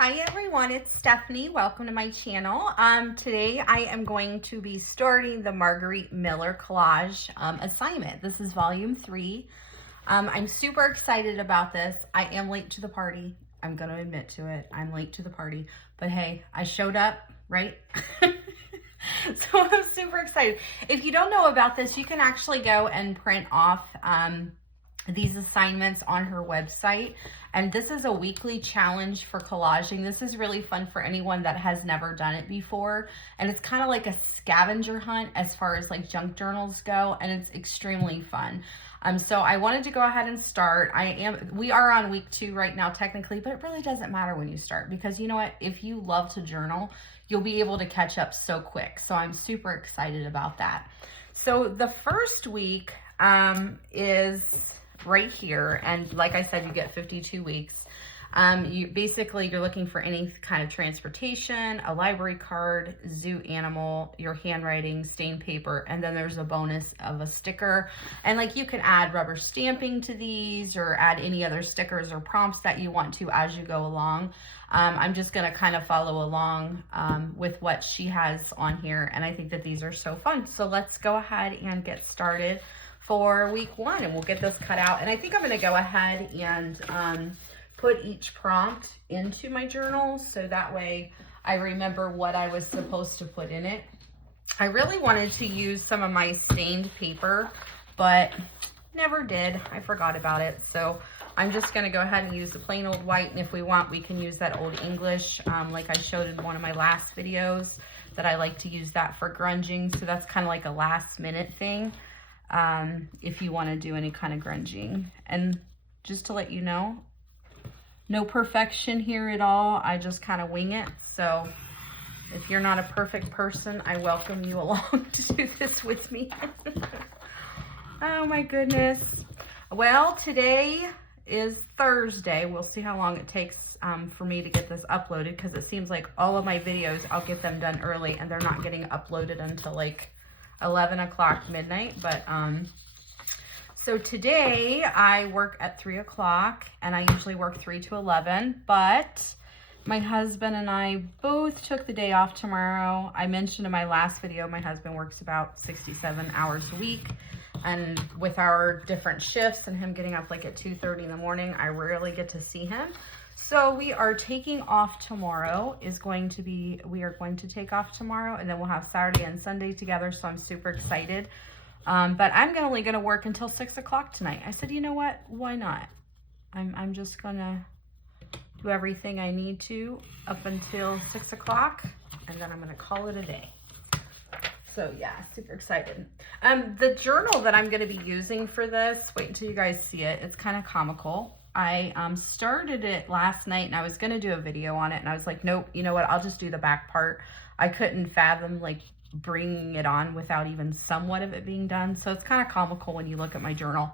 Hi everyone, it's Stephanie. Welcome to my channel. Today I am going to be starting the Margarete Miller collage assignment. This is volume 3. I'm super excited about this. I am late to the party. I'm going to admit to it. I'm late to the party. But hey, I showed up, right? So I'm super excited. If you don't know about this, you can actually go and print off these assignments on her website. And this is a weekly challenge for collaging. This is really fun for anyone that has never done it before. And it's kind of like a scavenger hunt as far as like junk journals go. And it's extremely fun. So I wanted to go ahead and start. We are on week 2 right now technically, but it really doesn't matter when you start because you know what? If you love to journal, you'll be able to catch up so quick. So I'm super excited about that. So the first week is right here, and like I said, you get 52 weeks. You're looking for any kind of transportation, a library card, zoo animal, your handwriting, stained paper, and then there's a bonus of a sticker. And like you can add rubber stamping to these or add any other stickers or prompts that you want to as you go along. I'm just going to kind of follow along with what she has on here, and I think that these are so fun. So let's go ahead and get started for week 1, and we'll get this cut out. And I think I'm going to go ahead and put each prompt into my journal so that way I remember what I was supposed to put in it. I really wanted to use some of my stained paper, but never did. I forgot about it. So I'm just going to go ahead and use the plain old white, and if we want, we can use that Old English like I showed in one of my last videos, that I like to use that for grunging. So that's kind of like a last minute thing if you want to do any kind of grunging. And just to let you know, no perfection here at all. I just kind of wing it. So if you're not a perfect person, I welcome you along to do this with me. Oh my goodness. Well, today is Thursday. We'll see how long it takes for me to get this uploaded, because it seems like all of my videos, I'll get them done early and they're not getting uploaded until like 11 o'clock midnight. But so today I work at 3 o'clock and I usually work 3 to 11, but my husband and I both took the day off tomorrow. I mentioned in my last video, my husband works about 67 hours a week, and with our different shifts and him getting up like at 2:30 in the morning, I rarely get to see him. So we are taking off tomorrow. We are going to take off tomorrow, and then we'll have Saturday and Sunday together. So I'm super excited. But I'm only going to work until 6 o'clock tonight. I said, you know what? Why not? I'm just going to do everything I need to up until 6 o'clock, and then I'm going to call it a day. So yeah, super excited. The journal that I'm going to be using for this, wait until you guys see it. It's kind of comical. I started it last night and I was going to do a video on it, and I was like, nope, you know what? I'll just do the back part. I couldn't fathom like bringing it on without even somewhat of it being done. So it's kind of comical when you look at my journal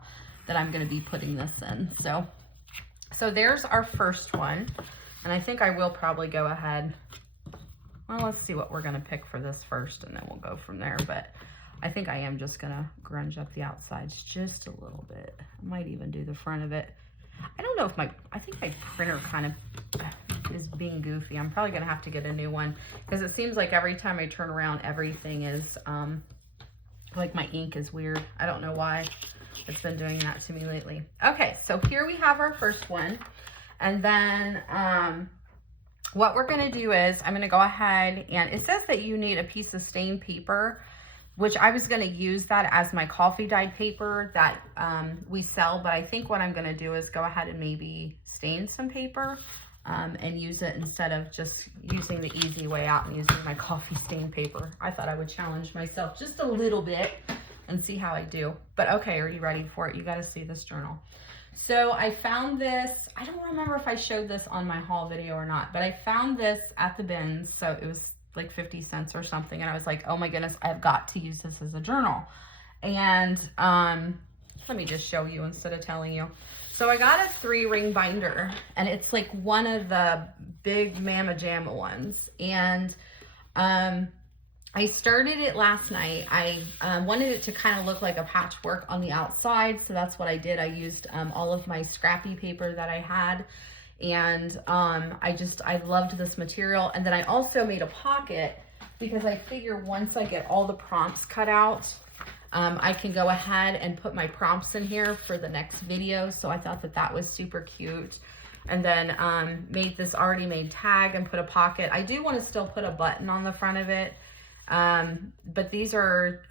that I'm going to be putting this in. So there's our first one, and I think I will probably go ahead. Well, let's see what we're going to pick for this first, and then we'll go from there. But I think I am just going to grunge up the outsides just a little bit. I might even do the front of it. I don't know if I think my printer kind of is being goofy. I'm probably going to have to get a new one, because it seems like every time I turn around, everything is, like my ink is weird. I don't know why it's been doing that to me lately. Okay, so here we have our first one. And then what we're going to do is I'm going to go ahead, and it says that you need a piece of stained paper, which I was going to use that as my coffee dyed paper that we sell. But I think what I'm going to do is go ahead and maybe stain some paper and use it instead of just using the easy way out and using my coffee stained paper. I thought I would challenge myself just a little bit and see how I do. But okay, are you ready for it? You got to see this journal. So I found this, I don't remember if I showed this on my haul video or not, but I found this at the bins. So it was like 50 cents or something. And I was like, oh my goodness, I've got to use this as a journal. And let me just show you instead of telling you. So I got a 3-ring binder, and it's like one of the big Mama Jamma ones. And I started it last night. I wanted it to kind of look like a patchwork on the outside, so that's what I did. I used all of my scrappy paper that I had, And I loved this material. And then I also made a pocket because I figure once I get all the prompts cut out, I can go ahead and put my prompts in here for the next video. So I thought that that was super cute. And then made this already made tag and put a pocket. I do want to still put a button on the front of it. But these are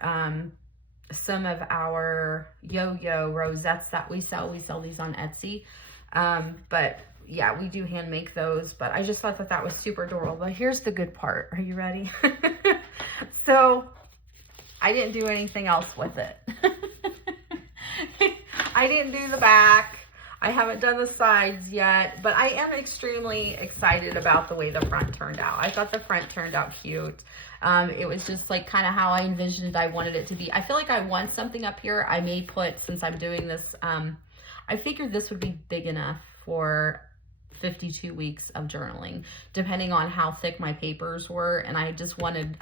some of our yo-yo rosettes that we sell. We sell these on Etsy. But yeah, we do hand make those, but I just thought that that was super adorable. But here's the good part. Are you ready? So I didn't do anything else with it. I didn't do the back. I haven't done the sides yet, but I am extremely excited about the way the front turned out. I thought the front turned out cute. It was just like kind of how I envisioned it. I wanted it to be. I feel like I want something up here. I may put, since I'm doing this, I figured this would be big enough for 52 weeks of journaling, depending on how thick my papers were. And I just wanted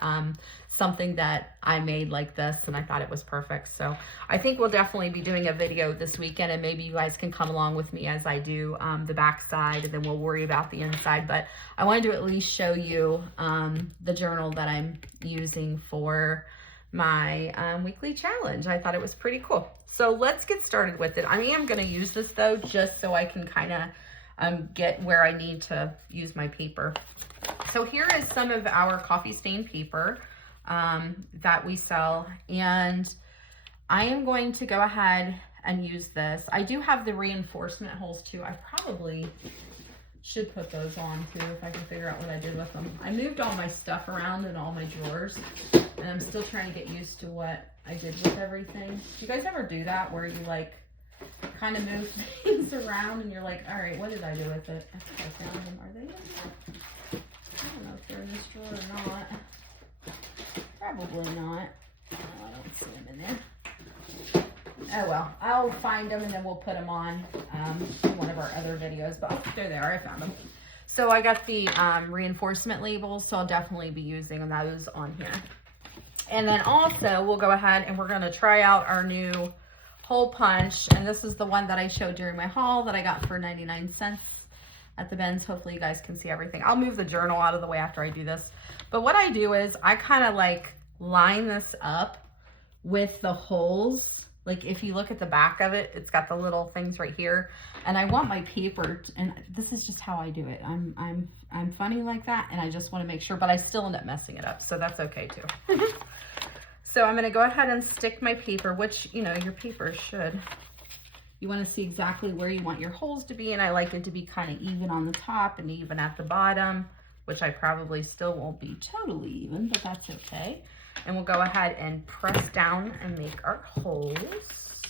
something that I made like this, and I thought it was perfect. So I think we'll definitely be doing a video this weekend, and maybe you guys can come along with me as I do the back side, and then we'll worry about the inside. But I wanted to at least show you the journal that I'm using for my weekly challenge. I thought it was pretty cool. So let's get started with it. I am going to use this though, just so I can kind of get where I need to use my paper. So here is some of our coffee stain paper that we sell, and I am going to go ahead and use this. I do have the reinforcement holes too. I probably should put those on too if I can figure out what I did with them. I moved all my stuff around in all my drawers, and I'm still trying to get used to what I did with everything. Do you guys ever do that where you like kind of move things around and you're like, all right, what did I do with it? I think I found them. Are they in there? I don't know if they're in this drawer or not. Probably not. Oh, I don't see them in there. Oh well, I'll find them and then we'll put them on one of our other videos. But oh, there they are. I found them. So I got the reinforcement labels, so I'll definitely be using those on here. And then also we'll go ahead and we're going to try out our new hole punch, and this is the one that I showed during my haul that I got for 99 cents at the bins. Hopefully you guys can see everything. I'll move the journal out of the way after I do this. But what I do is I kind of like line this up with the holes. Like if you look at the back of it, it's got the little things right here, and I want my paper and this is just how I do it. I'm funny like that, and I just want to make sure, but I still end up messing it up, so that's okay too. So I'm going to go ahead and stick my paper, which, you know, your paper should. You want to see exactly where you want your holes to be, and I like it to be kind of even on the top and even at the bottom, which I probably still won't be totally even, but that's okay. And we'll go ahead and press down and make our holes.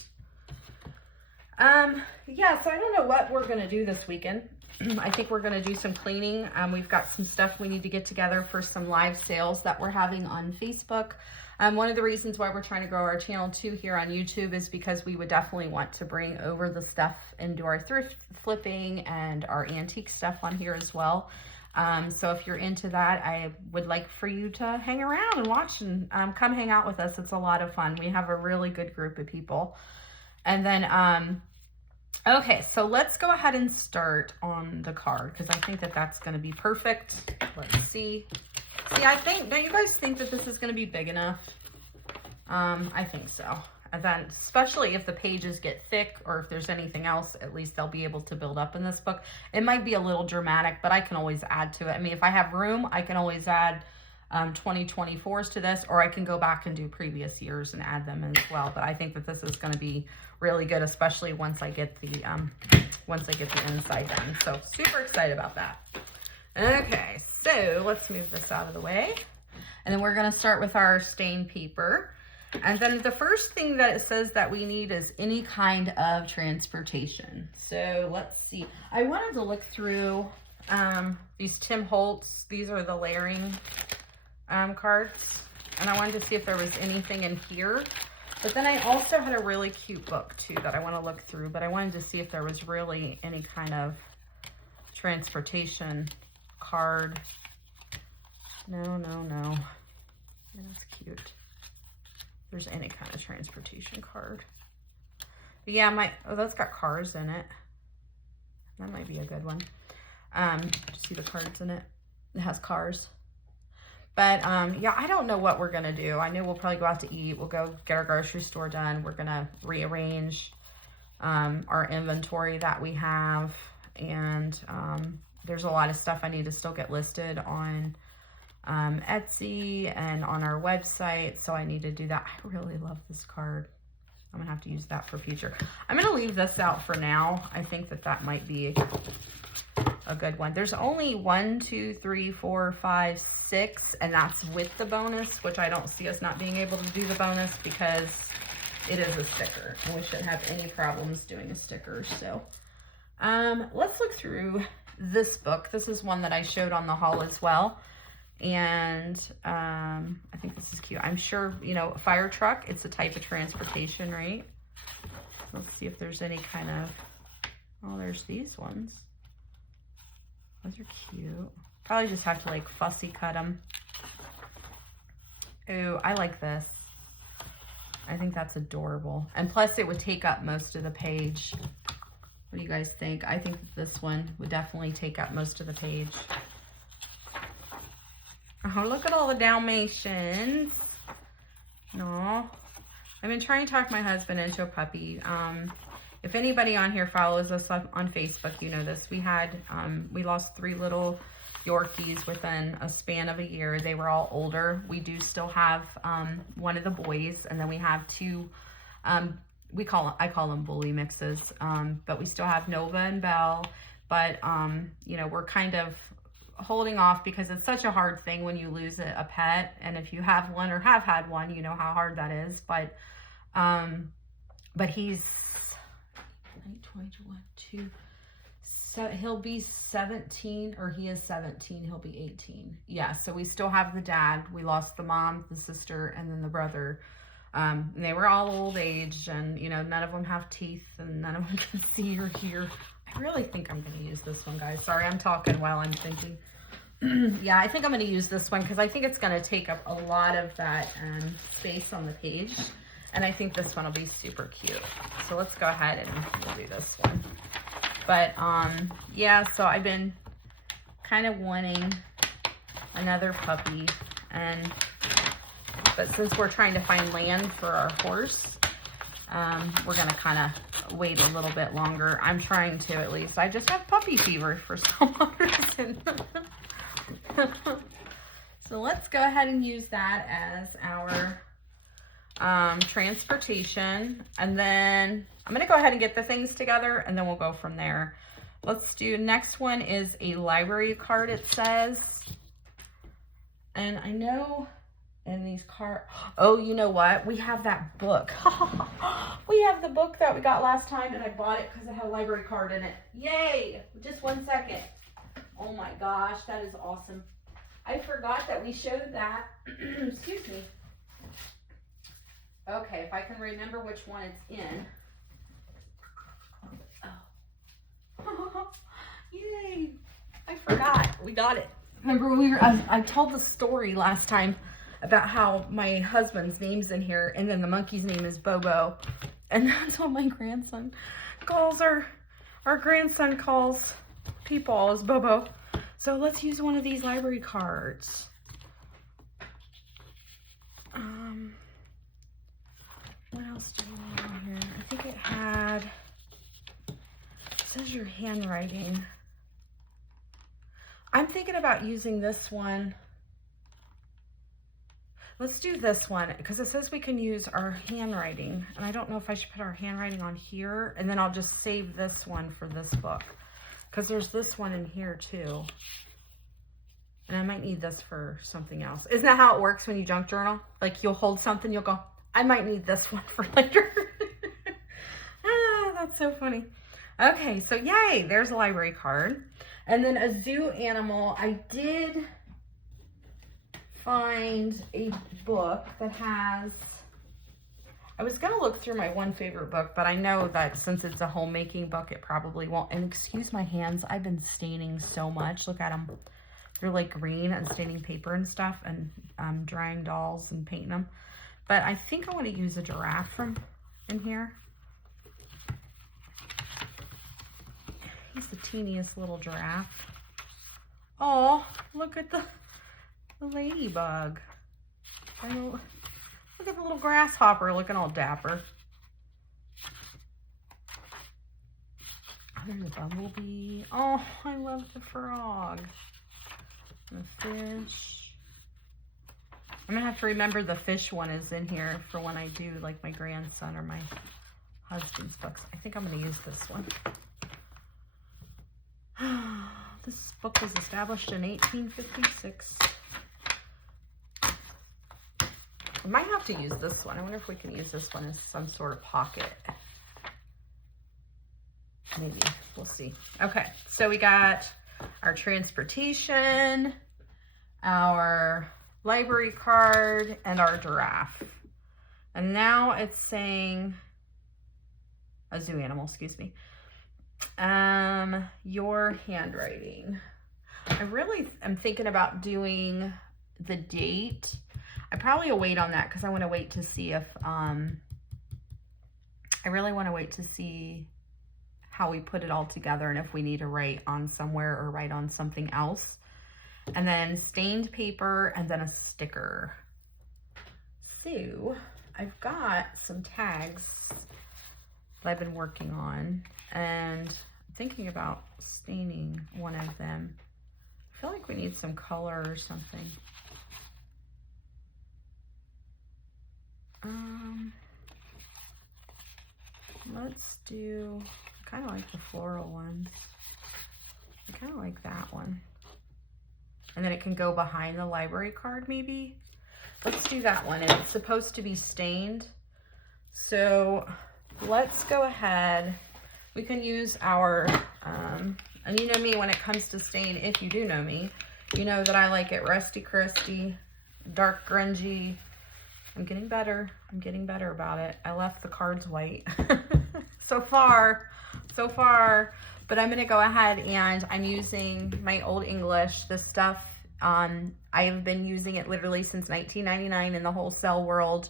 Yeah, so I don't know what we're going to do this weekend. I think we're going to do some cleaning. We've got some stuff we need to get together for some live sales that we're having on Facebook. One of the reasons why we're trying to grow our channel too here on YouTube is because we would definitely want to bring over the stuff into our thrift flipping and our antique stuff on here as well. So if you're into that, I would like for you to hang around and watch and come hang out with us. It's a lot of fun. We have a really good group of people. And then, okay, so let's go ahead and start on the card because I think that that's going to be perfect. Let's see. See, I think, don't you guys think that this is going to be big enough? I think so. And then, especially if the pages get thick or if there's anything else, at least they'll be able to build up in this book. It might be a little dramatic, but I can always add to it. I mean, if I have room, I can always add 2024s to this, or I can go back and do previous years and add them as well. But I think that this is going to be really good, especially once I get the inside done. So super excited about that. Okay, so let's move this out of the way. And then we're going to start with our stain paper. And then the first thing that it says that we need is any kind of transportation. So let's see. I wanted to look through these Tim Holtz. These are the layering cards. And I wanted to see if there was anything in here. But then I also had a really cute book too that I want to look through. But I wanted to see if there was really any kind of transportation card. No. That's cute. There's any kind of transportation card. But yeah, oh, that's got cars in it. That might be a good one. See the cards in it? It has cars. But yeah, I don't know what we're gonna do. I know we'll probably go out to eat. We'll go get our grocery store done. We're gonna rearrange our inventory that we have. And there's a lot of stuff I need to still get listed on Etsy and on our website. So I need to do that. I really love this card. I'm gonna have to use that for future. I'm gonna leave this out for now. I think that that might be a good one. There's only 1, 2, 3, 4, 5, 6, and that's with the bonus, which I don't see us not being able to do the bonus because it is a sticker and we shouldn't have any problems doing a sticker. So let's look through this book. This is one that I showed on the haul as well. And I think this is cute. I'm sure, you know, a fire truck, it's a type of transportation, right? Let's see if there's any kind of, oh, there's these ones. Those are cute. Probably just have to like fussy cut them. Ooh, I like this. I think that's adorable. And plus it would take up most of the page. What do you guys think? I think that this one would definitely take up most of the page. Oh, look at all the Dalmatians. No, I've been trying to talk my husband into a puppy. If anybody on here follows us on Facebook, you know this. We lost 3 little Yorkies within a span of a year. They were all older. We do still have one of the boys, and then we have 2. I call them bully mixes. But we still have Nova and Belle. But you know, we're kind of holding off because it's such a hard thing when you lose a pet. And if you have one or have had one, you know how hard that is. But he's 21, 2, so he'll be 17, or he is 17, he'll be 18. Yeah, so we still have the dad. We lost the mom, the sister, and then the brother. And they were all old age, and you know, none of them have teeth and none of them can see or hear. I really think I'm going to use this one, guys. Sorry, I'm talking while I'm thinking. Yeah, I think I'm going to use this one because I think it's going to take up a lot of that space on the page. And I think this one will be super cute. So let's go ahead and we'll do this one. But yeah, so I've been kind of wanting another puppy. But since we're trying to find land for our horse, we're going to kind of wait a little bit longer. I'm trying to, at least. I just have puppy fever for some reason. So let's go ahead and use that as our transportation. And then I'm going to go ahead and get the things together and then we'll go from there. Let's do, next one is a library card, it says. And I know in these cards, oh, you know what? We have that book. We have the book that we got last time and I bought it because it had a library card in it. Yay! Just 1 second. Oh my gosh, that is awesome. I forgot that we showed that. Excuse me. Okay, if I can remember which one it's in. Oh. Yay! I forgot. We got it. Remember I told the story last time about how my husband's name's in here and then the monkey's name is Bobo. And that's what my grandson calls our grandson calls people as Bobo. So let's use one of these library cards. What else do we have on here? I think it had, it says your handwriting. I'm thinking about using this one. Let's do this one because it says we can use our handwriting. And I don't know if I should put our handwriting on here and then I'll just save this one for this book. Because there's this one in here too. And I might need this for something else. Isn't that how it works when you junk journal? Like you'll hold something, you'll go, I might need this one for later. Ah, that's so funny. Okay, so yay, there's a library card. And then a zoo animal. I did find a book that has, I was going to look through my one favorite book, but I know that since it's a homemaking book, it probably won't. And excuse my hands, I've been staining so much. Look at them. They're like green and staining paper and stuff and drying dolls and painting them. But I think I want to use a giraffe from in here. He's the teeniest little giraffe. Oh, look at the ladybug. Look at the little grasshopper looking all dapper. There's a bumblebee. Oh, I love the frog. The fish. I'm gonna have to remember the fish one is in here for when I do like my grandson or my husband's books. I think I'm gonna use this one. This book was established in 1856. I might have to use this one. I wonder if we can use this one as some sort of pocket. Maybe, we'll see. Okay, so we got our transportation, our library card, and our giraffe. And now it's saying, a zoo animal, excuse me. Your handwriting. I really am thinking about doing the date. I probably will wait on that because I want to wait to see if, I really want to wait to see how we put it all together and if we need to write on somewhere or write on something else. And then stained paper and then a sticker. So I've got some tags that I've been working on and I'm thinking about staining one of them. I feel like we need some color or something. Let's do, I kind of like the floral ones. I kind of like that one. And then it can go behind the library card maybe. Let's do that one. And it's supposed to be stained. So let's go ahead. We can use our, and you know me when it comes to stain, if you do know me, you know that I like it rusty, crusty, dark, grungy. I'm getting better. I'm getting better about it. I left the cards white. So far. But I'm going to go ahead and I'm using my Old English. This stuff, I have been using it literally since 1999 in the wholesale world.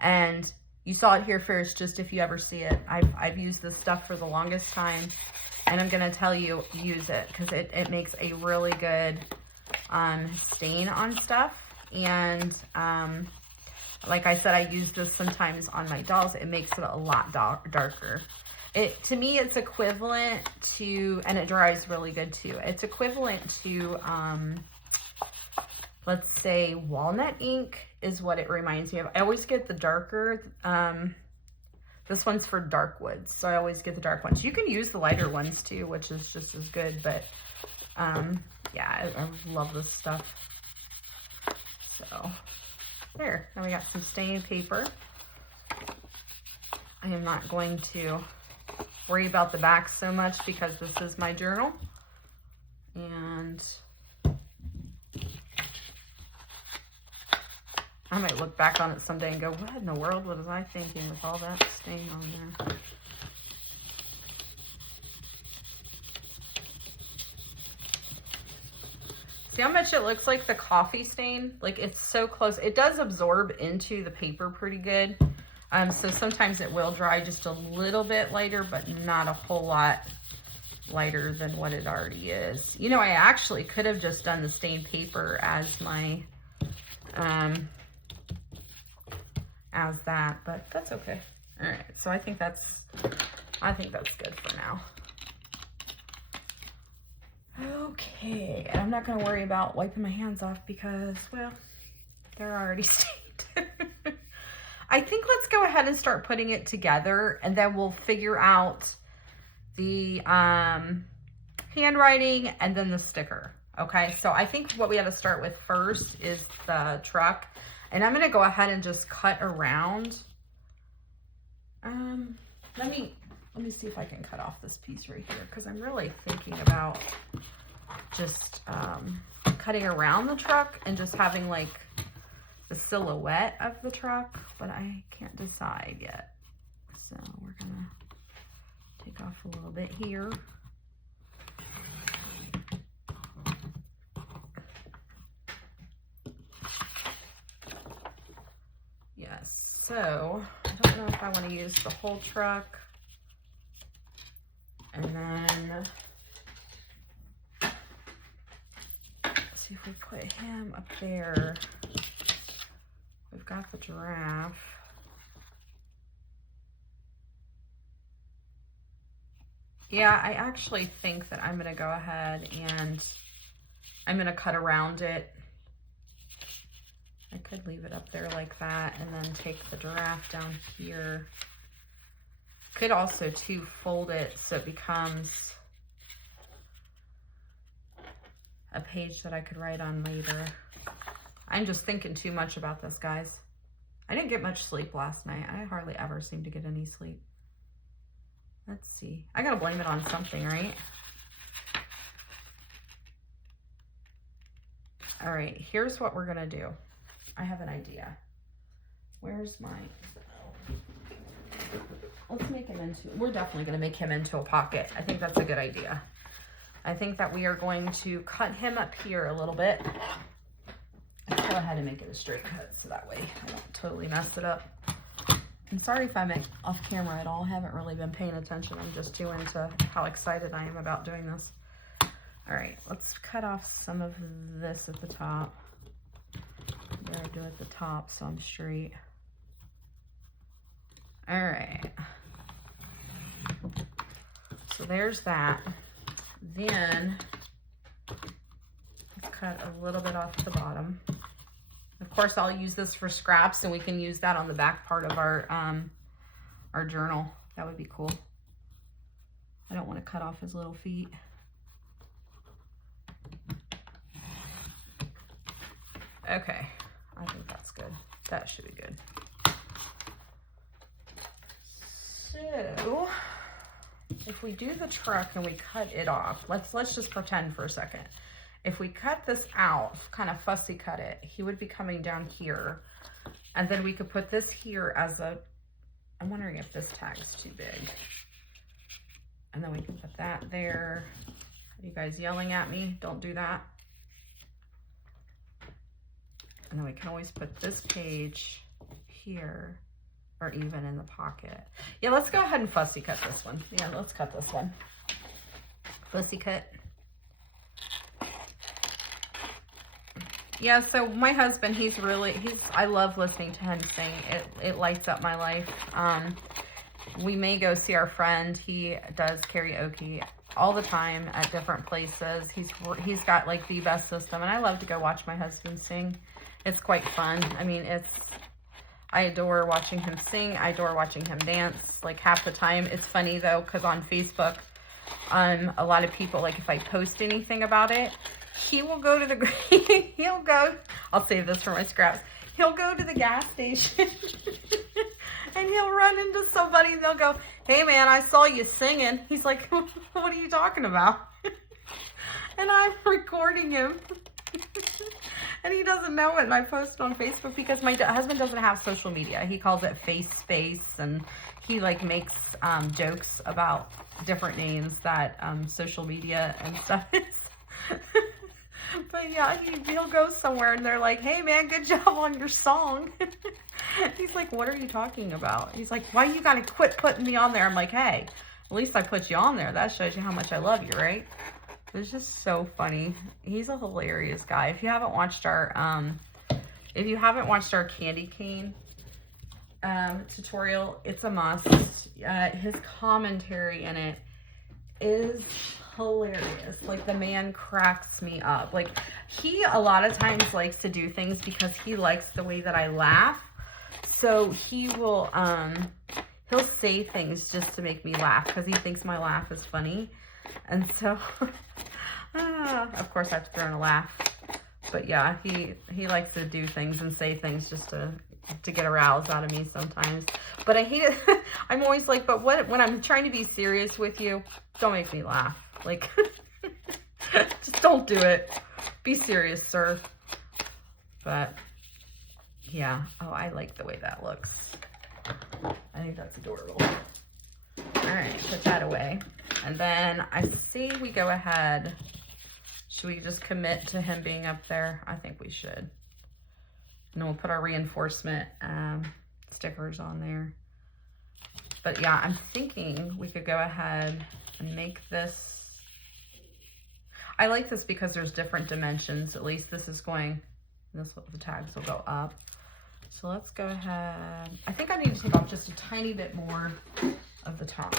And you saw it here first, just if you ever see it. I've used this stuff for the longest time. And I'm going to tell you, use it because it makes a really good stain on stuff. And like I said, I use this sometimes on my dolls. It makes it a lot darker. To me, it's equivalent to, and it dries really good too. It's equivalent to, let's say walnut ink is what it reminds me of. I always get the darker, this one's for dark woods. So I always get the dark ones. You can use the lighter ones too, which is just as good, but yeah, I love this stuff. So there, now we got some stained paper. I am not going to worry about the back so much because this is my journal. And I might look back on it someday and go, what in the world was I thinking with all that stain on there? See how much it looks like the coffee stain? Like it's so close. It does absorb into the paper pretty good. So sometimes it will dry just a little bit lighter, but not a whole lot lighter than what it already is. You know, I actually could have just done the stained paper as my, as that, but that's okay. All right, so I think that's good for now. Okay, and I'm not gonna worry about wiping my hands off because, well, they're already stained. I think let's go ahead and start putting it together and then we'll figure out the handwriting and then the sticker. Okay, so I think what we have to start with first is the truck. And I'm gonna go ahead and just cut around. Let me see if I can cut off this piece right here because I'm really thinking about just cutting around the truck and just having like the silhouette of the truck, but I can't decide yet. So we're gonna take off a little bit here. Yes, so I don't know if I want to use the whole truck. And then see if we put him up there. We've got the giraffe. Yeah, I actually think that I'm gonna go ahead and I'm gonna cut around it. I could leave it up there like that and then take the giraffe down here. Could also too fold it so it becomes a page that I could write on later. I'm just thinking too much about this, guys. I didn't get much sleep last night. I hardly ever seem to get any sleep. Let's see. I gotta blame it on something, right? All right, here's what we're gonna do. I have an idea. Where's mine? Let's make him into, we're definitely gonna make him into a pocket. I think that's a good idea. I think that we are going to cut him up here a little bit. Let's go ahead and make it a straight cut so that way I don't totally mess it up. I'm sorry if I'm off camera at all. I haven't really been paying attention. I'm just too into how excited I am about doing this. All right, let's cut off some of this at the top. What do I do at the top so I'm straight? All right. So there's that. Then let's cut a little bit off the bottom. Of course, I'll use this for scraps, and we can use that on the back part of our journal. That would be cool. I don't want to cut off his little feet. Okay, I think that's good. That should be good. So, if we do the truck and we cut it off, let's just pretend for a second. If we cut this out, kind of fussy cut it, he would be coming down here. And then we could put this here as a, I'm wondering if this tag's too big. And then we can put that there. Are you guys yelling at me? Don't do that. And then we can always put this page here or even in the pocket. Yeah, let's go ahead and fussy cut this one. Yeah, let's cut this one. Fussy cut. Yeah, so my husband, I love listening to him sing. It lights up my life. We may go see our friend. He does karaoke all the time at different places. He's got like the best system, and I love to go watch my husband sing. It's quite fun. I mean, I adore watching him sing. I adore watching him dance. Like half the time, it's funny though, because on Facebook, a lot of people, like if I post anything about it, he will go to the, I'll save this for my scraps. He'll go to the gas station and he'll run into somebody and they'll go, "Hey man, I saw you singing." He's like, "What are you talking about?" And I'm recording him. And he doesn't know it, and I post it on Facebook because my husband doesn't have social media. He calls it face space, and he like makes jokes about different names that social media and stuff is. But yeah, he'll go somewhere and they're like, "Hey man, good job on your song." He's like, "What are you talking about?" He's like, "Why you gotta quit putting me on there?" I'm like, "Hey, at least I put you on there. That shows you how much I love you, right?" It's just so funny. He's a hilarious guy. If you haven't watched our candy cane tutorial, it's a must. His commentary in it is hilarious. Like, the man cracks me up. Like, he a lot of times likes to do things because he likes the way that I laugh. So he will he'll say things just to make me laugh because he thinks my laugh is funny. And so of course I have to throw in a laugh. But yeah, he likes to do things and say things just to get a rouse out of me sometimes. But I hate it. I'm always like, but when I'm trying to be serious with you, don't make me laugh. Like, just don't do it. Be serious, sir. But yeah, oh, I like the way that looks. I think that's adorable. All right, put that away. And then I see we go ahead. Should we just commit to him being up there? I think we should. And then we'll put our reinforcement stickers on there. But yeah, I'm thinking we could go ahead and make this. I like this because there's different dimensions. At least this is going, the tags will go up. So let's go ahead. I think I need to take off just a tiny bit more of the top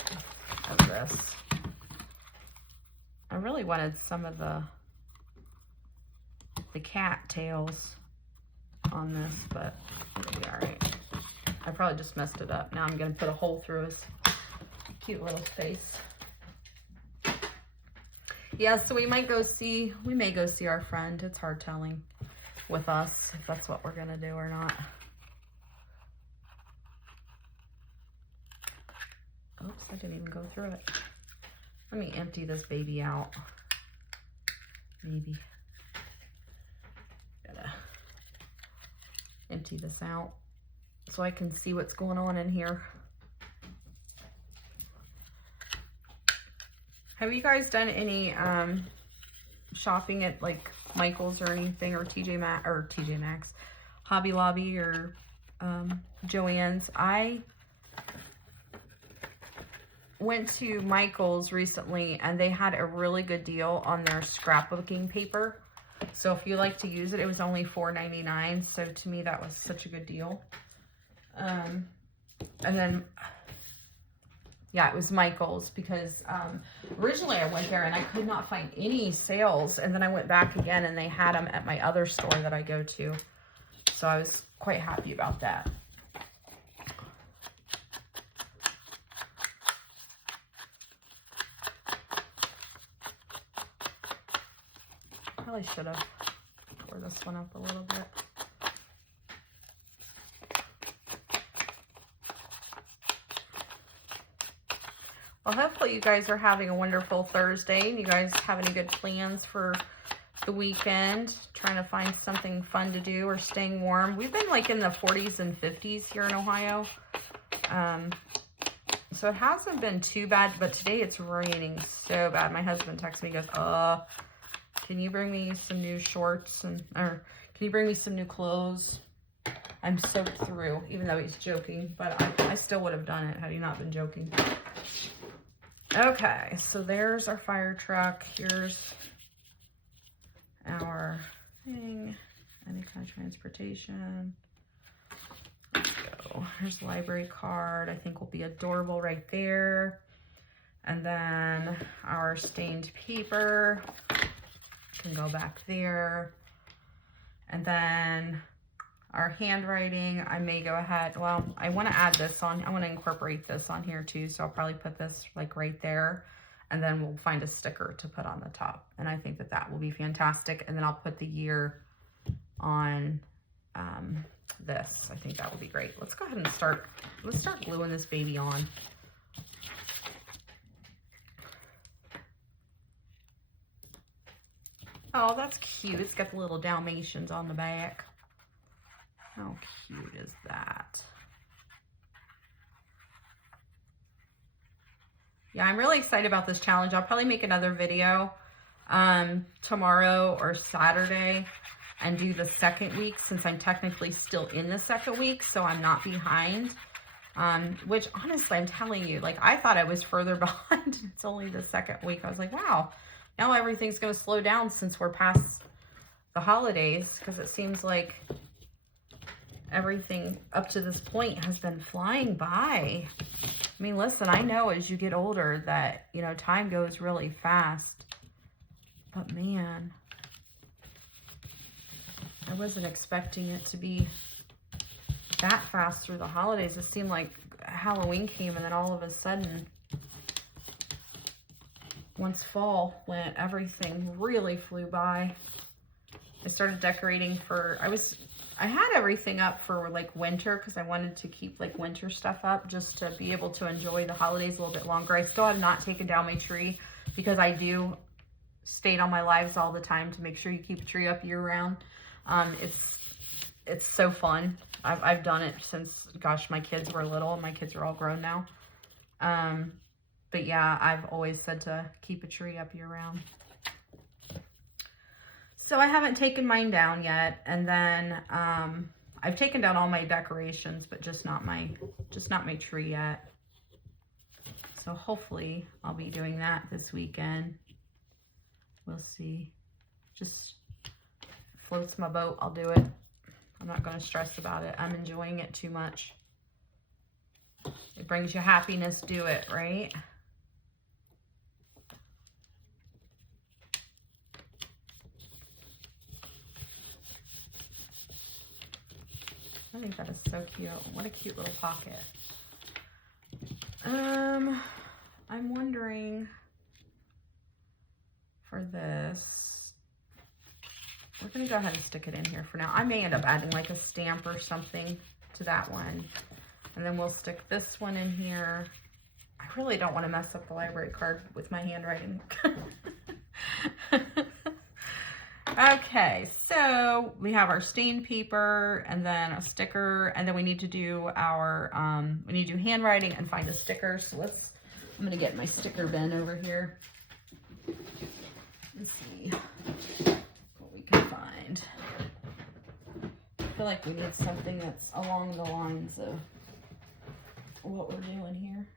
of this. I really wanted some of the cat tails on this, but it'll be all right. I probably just messed it up. Now I'm gonna put a hole through his cute little face. Yeah, so we may go see our friend. It's hard telling with us if that's what we're gonna do or not. Oops, I didn't even go through it. Let me empty this baby out. Maybe. Gotta empty this out so I can see what's going on in here. Have you guys done any shopping at like Michael's or anything, or TJ Maxx, Hobby Lobby, or Joann's? I went to Michael's recently and they had a really good deal on their scrapbooking paper. So if you like to use it, it was only $4.99. So to me, that was such a good deal. And then, yeah, it was Michael's because originally I went there and I could not find any sales. And then I went back again and they had them at my other store that I go to. So I was quite happy about that. Probably should have tore this one up a little bit. Well, hopefully you guys are having a wonderful Thursday. And you guys have any good plans for the weekend? Trying to find something fun to do or staying warm. We've been like in the 40s and 50s here in Ohio. So it hasn't been too bad, but today it's raining so bad. My husband texts me, he goes, can you bring me some new shorts, or can you bring me some new clothes? I'm soaked through, even though he's joking, but I still would have done it had he not been joking. Okay, so there's our fire truck. Here's our thing, any kind of transportation. Let's go. Here's the library card. I think will be adorable right there. And then our stained paper can go back there. And then our handwriting, I may go ahead, well, I want to add this on, I want to incorporate this on here too, so I'll probably put this like right there, and then we'll find a sticker to put on the top, and I think that that will be fantastic. And then I'll put the year on this. I think that will be great. Let's go ahead and start gluing this baby on. Oh, that's cute. It's got the little Dalmatians on the back. How cute is that? Yeah, I'm really excited about this challenge. I'll probably make another video tomorrow or Saturday and do the second week, since I'm technically still in the second week, so I'm not behind. Which honestly, I'm telling you, like, I thought I was further behind. It's only the second week. I was like, wow, now everything's going to slow down since we're past the holidays, because it seems like everything up to this point has been flying by. I mean, listen, I know as you get older that, you know, time goes really fast. But man, I wasn't expecting it to be that fast through the holidays. It seemed like Halloween came and then all of a sudden, once fall went, everything really flew by. I started decorating for, I had everything up for like winter because I wanted to keep like winter stuff up just to be able to enjoy the holidays a little bit longer. I still have not taken down my tree because I do state on my lives all the time to make sure you keep a tree up year round. It's so fun. I've done it since, gosh, my kids were little, and my kids are all grown now. But yeah, I've always said to keep a tree up year round. So I haven't taken mine down yet, and then I've taken down all my decorations, but just not my tree yet. So hopefully I'll be doing that this weekend. We'll see. Just floats my boat, I'll do it. I'm not going to stress about it. I'm enjoying it too much. It brings you happiness, do it, right? I think that is so cute. What a cute little pocket. I'm wondering for this, we're gonna go ahead and stick it in here for now. I may end up adding like a stamp or something to that one. And then we'll stick this one in here. I really don't want to mess up the library card with my handwriting. Okay, so we have our stained paper and then a sticker, and then we need to do our, we need to do handwriting and find a sticker. So I'm gonna get my sticker bin over here and see what we can find. I feel like we need something that's along the lines of what we're doing here.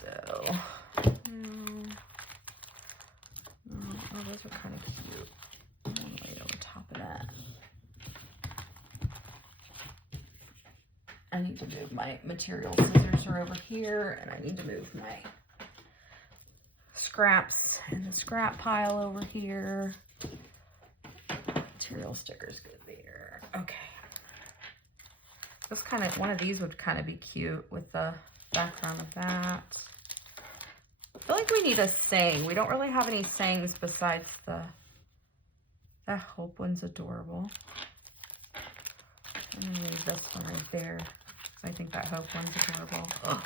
So, oh, those are kind of cute. I'm gonna lay it over top of that. I need to move my material scissors are over here, and I need to move my scraps in the scrap pile over here. Material stickers go there. Okay. This kind of, one of these would kind of be cute with the background of that. I feel like we need a saying. We don't really have any sayings besides that hope one's adorable. I'm gonna leave this one right there. I think that hope one's adorable. Ugh.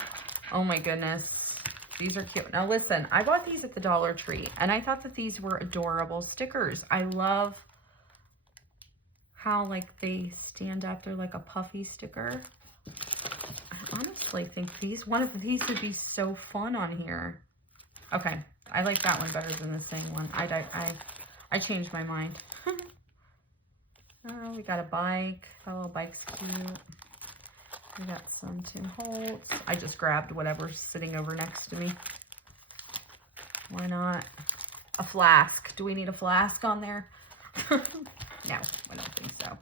Oh my goodness. These are cute. Now listen, I bought these at the Dollar Tree and I thought that these were adorable stickers. I love how like they stand up. They're like a puffy sticker. I honestly think one of these would be so fun on here. Okay, I like that one better than the same one. I changed my mind. Oh, we got a bike. That little bike's cute. We got some Tim Holtz. I just grabbed whatever's sitting over next to me. Why not? A flask. Do we need a flask on there? No, I don't think so.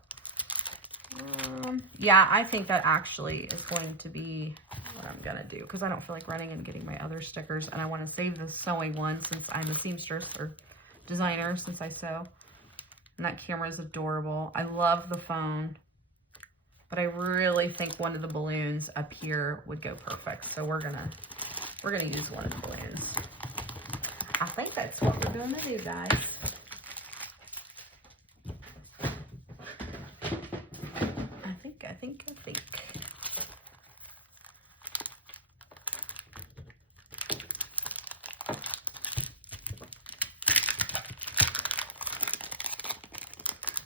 Yeah, I think that actually is going to be what I'm gonna do, because I don't feel like running and getting my other stickers, and I want to save the sewing one since I'm a seamstress or designer since I sew. And that camera is adorable. I love the phone, but I really think one of the balloons up here would go perfect. So we're gonna use one of the balloons. I think that's what we're gonna do, guys. I think.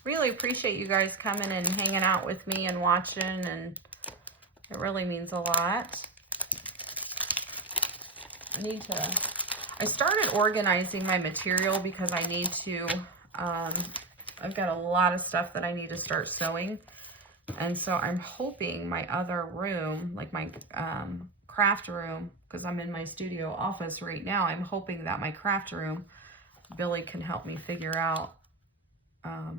Really appreciate you guys coming and hanging out with me and watching, and it really means a lot. I started organizing my material because I need to, I've got a lot of stuff that I need to start sewing. And so I'm hoping my other room, like my craft room, because I'm in my studio office right now, I'm hoping that my craft room, Billy can help me figure out. I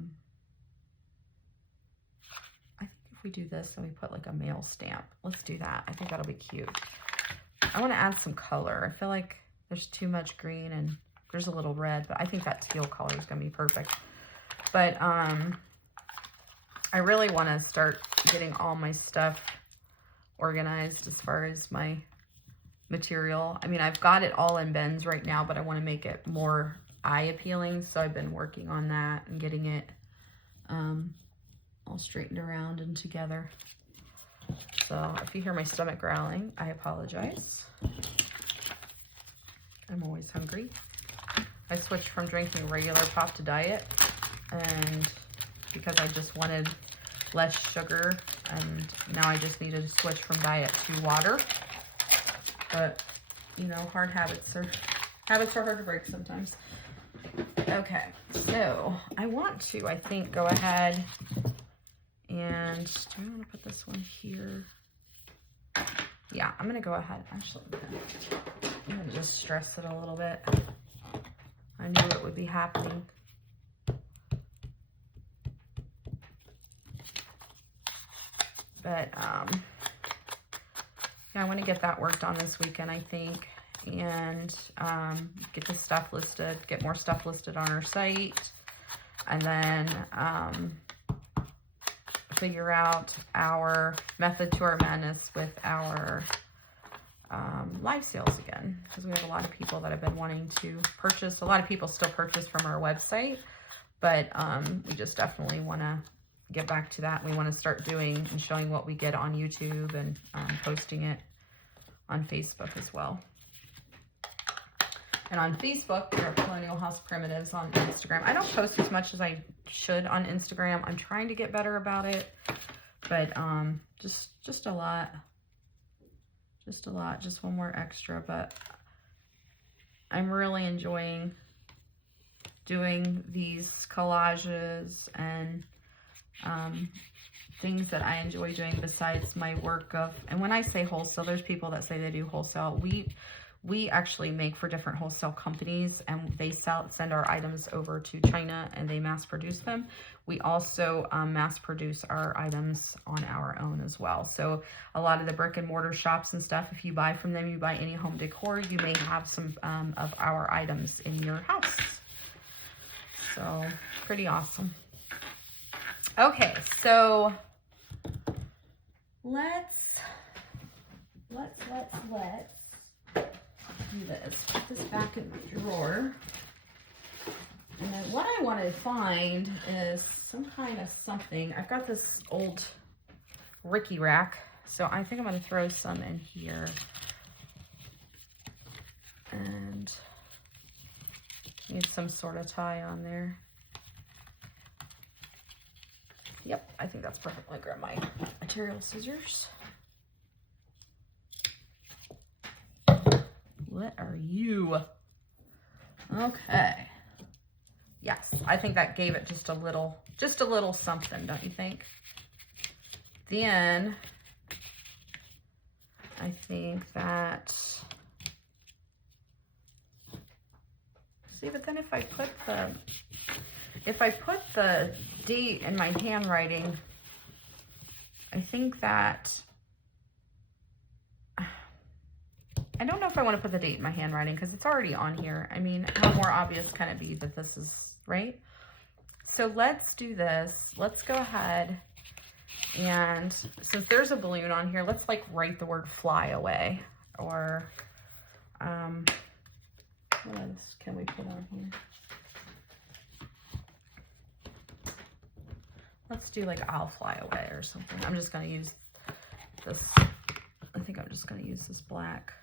think if we do this and we put like a mail stamp, let's do that. I think that'll be cute. I want to add some color. I feel like there's too much green and there's a little red, but I think that teal color is going to be perfect. But I really want to start getting all my stuff organized as far as my material. I mean, I've got it all in bins right now, but I want to make it more eye appealing. So I've been working on that and getting it all straightened around and together. So if you hear my stomach growling, I apologize. I'm always hungry. I switched from drinking regular pop to diet, and because I just wanted less sugar, and now I just needed to switch from diet to water. But you know, habits are hard to break sometimes. Okay, so I want to, I think, go ahead and do I want to put this one here? Yeah, I'm gonna go ahead. Actually, I'm gonna just stress it a little bit. I knew it would be happening. But yeah, I want to get that worked on this weekend, I think, and get the stuff listed, get more stuff listed on our site, and then figure out our method to our madness with our live sales again, because we have a lot of people that have been wanting to purchase. A lot of people still purchase from our website, but we just definitely want to get back to that. We want to start doing and showing what we get on YouTube and posting it on Facebook as well. And on Facebook, we're Colonial House Primitives. On Instagram, I don't post as much as I should on Instagram. I'm trying to get better about it, but just a lot. Just one more extra, but I'm really enjoying doing these collages and things that I enjoy doing besides my work of, and when I say wholesale, there's people that say they do wholesale. We actually make for different wholesale companies, and they send our items over to China and they mass produce them. We also mass produce our items on our own as well. So a lot of the brick and mortar shops and stuff, if you buy from them, you buy any home decor, you may have some of our items in your house. So pretty awesome. Okay, so let's do this. Put this back in the drawer. And then what I want to find is some kind of something. I've got this old Ricky rack, so I think I'm going to throw some in here. And need some sort of tie on there. Yep, I think that's perfect. Let me grab my material scissors. What are you? Okay. Yes, I think that gave it just a little something, don't you think? Then I think that, see, but then if I put the date in my handwriting, I think that, I don't know if I want to put the date in my handwriting because it's already on here. I mean, how more obvious can it be that this is, right? So let's do this. Let's go ahead, and since there's a balloon on here, let's like write the word fly away, or what else can we put on here? Let's do like I'll fly away or something. I'm just going to use this. I think I'm just going to use this black.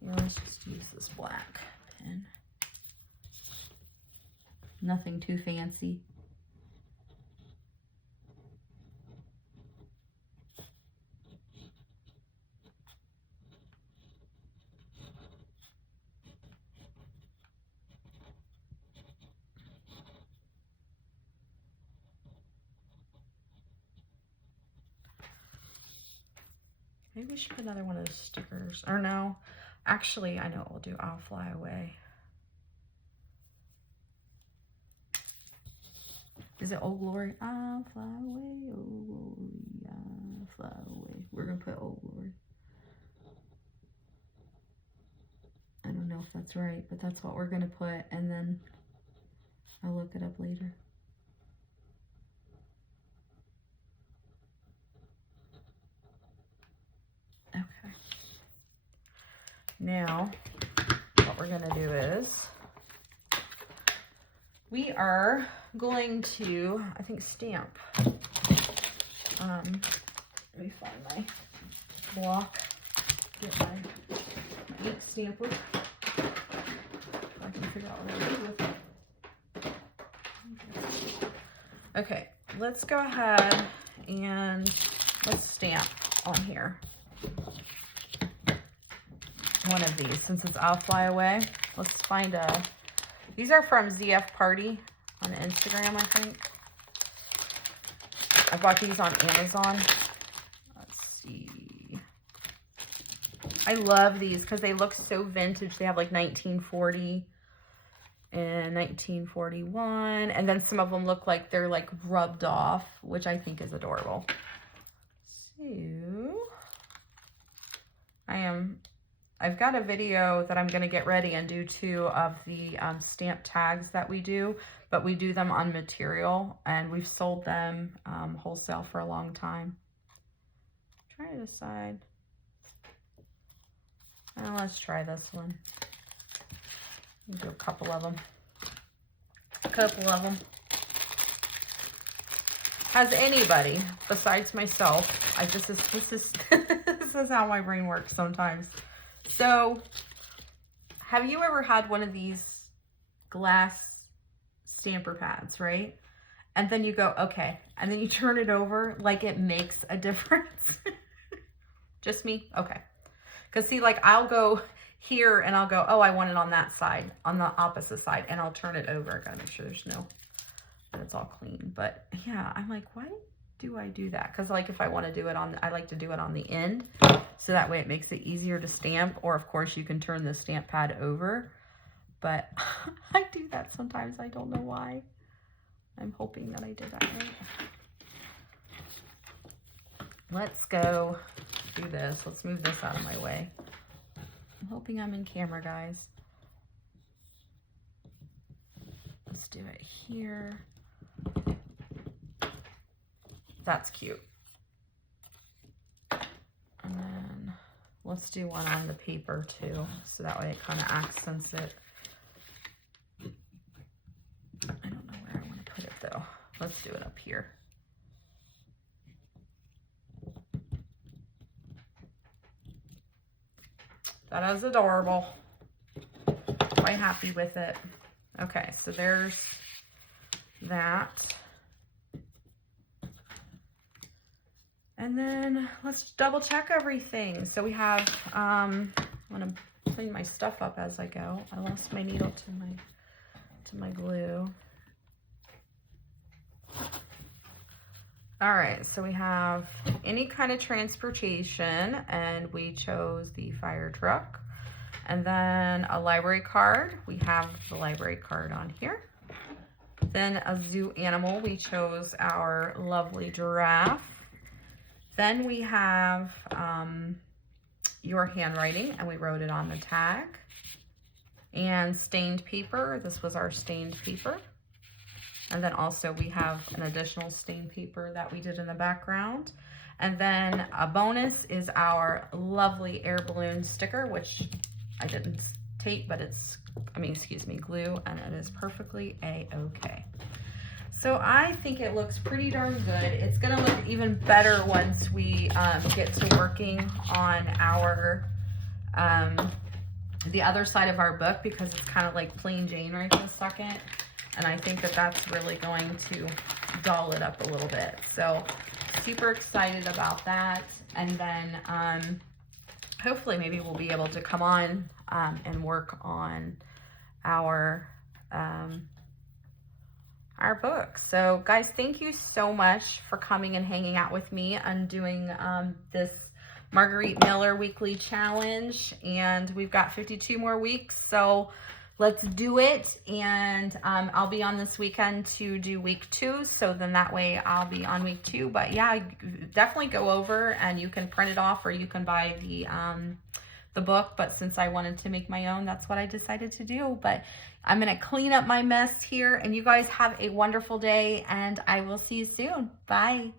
Yeah, let's just use this black pen. Nothing too fancy. Maybe we should put another one of those stickers. Or no, actually, I know what we'll do. I'll fly away. Is it Old Glory? I'll fly away, Old Glory, I'll fly away. We're going to put Old Glory. I don't know if that's right, but that's what we're going to put, and then I'll look it up later. Okay. Now, what we're going to do is we are going to, I think, stamp. Let me find my block. Get my ink stamper. I can figure out what to do with it. Okay, let's go ahead and let's stamp on here. One of these, since it's I'll fly away. Let's find a, these are from ZF Party on Instagram, I think. I bought these on Amazon. Let's see. I love these because they look so vintage. They have like 1940 and 1941. And then some of them look like they're like rubbed off, which I think is adorable. So I've got a video that I'm going to get ready and do too of the stamp tags that we do, but we do them on material and we've sold them wholesale for a long time. I'm trying to decide. Let's try this one. We'll do a couple of them. Has anybody besides myself, this is this is how my brain works sometimes. So, have you ever had one of these glass stamper pads, right? And then you go, okay, and then you turn it over, like it makes a difference. Just me? Okay. Because see, like I'll go here and I'll go, oh, I want it on that side, on the opposite side, and I'll turn it over. I gotta make sure there's no, that it's all clean. But yeah, I'm like, why do I do that? Because like if I want to do it on, I like to do it on the end, so that way it makes it easier to stamp. Or of course you can turn the stamp pad over, but I do that sometimes. I don't know why. I'm hoping that I did that right. Let's go do this. Let's move this out of my way. I'm hoping I'm in camera, guys. Let's do it here. That's cute. And then let's do one on the paper too, so that way it kind of accents it. I don't know where I want to put it though. Let's do it up here. That is adorable. Quite happy with it. Okay, so there's that. And then let's double check everything. So we have, I'm gonna clean my stuff up as I go. I lost my needle to my glue. All right, so we have any kind of transportation, and we chose the fire truck. And then a library card. We have the library card on here. Then a zoo animal. We chose our lovely giraffe. Then we have your handwriting, and we wrote it on the tag. And stained paper. This was our stained paper. And then also we have an additional stained paper that we did in the background. And then a bonus is our lovely air balloon sticker, which I didn't tape, but it's, glue, and it is perfectly a-okay. So I think it looks pretty darn good. It's gonna look even better once we get to working on our, the other side of our book, because it's kind of like plain Jane right this second. And I think that that's really going to doll it up a little bit. So super excited about that. And then hopefully maybe we'll be able to come on and work on our book. So guys, thank you so much for coming and hanging out with me and doing this Margarete Miller weekly challenge. And we've got 52 more weeks. So let's do it. And I'll be on this weekend to do week 2. So then that way I'll be on week 2. But yeah, definitely go over and you can print it off, or you can buy the book. But since I wanted to make my own, that's what I decided to do. But I'm going to clean up my mess here, and you guys have a wonderful day, and I will see you soon. Bye.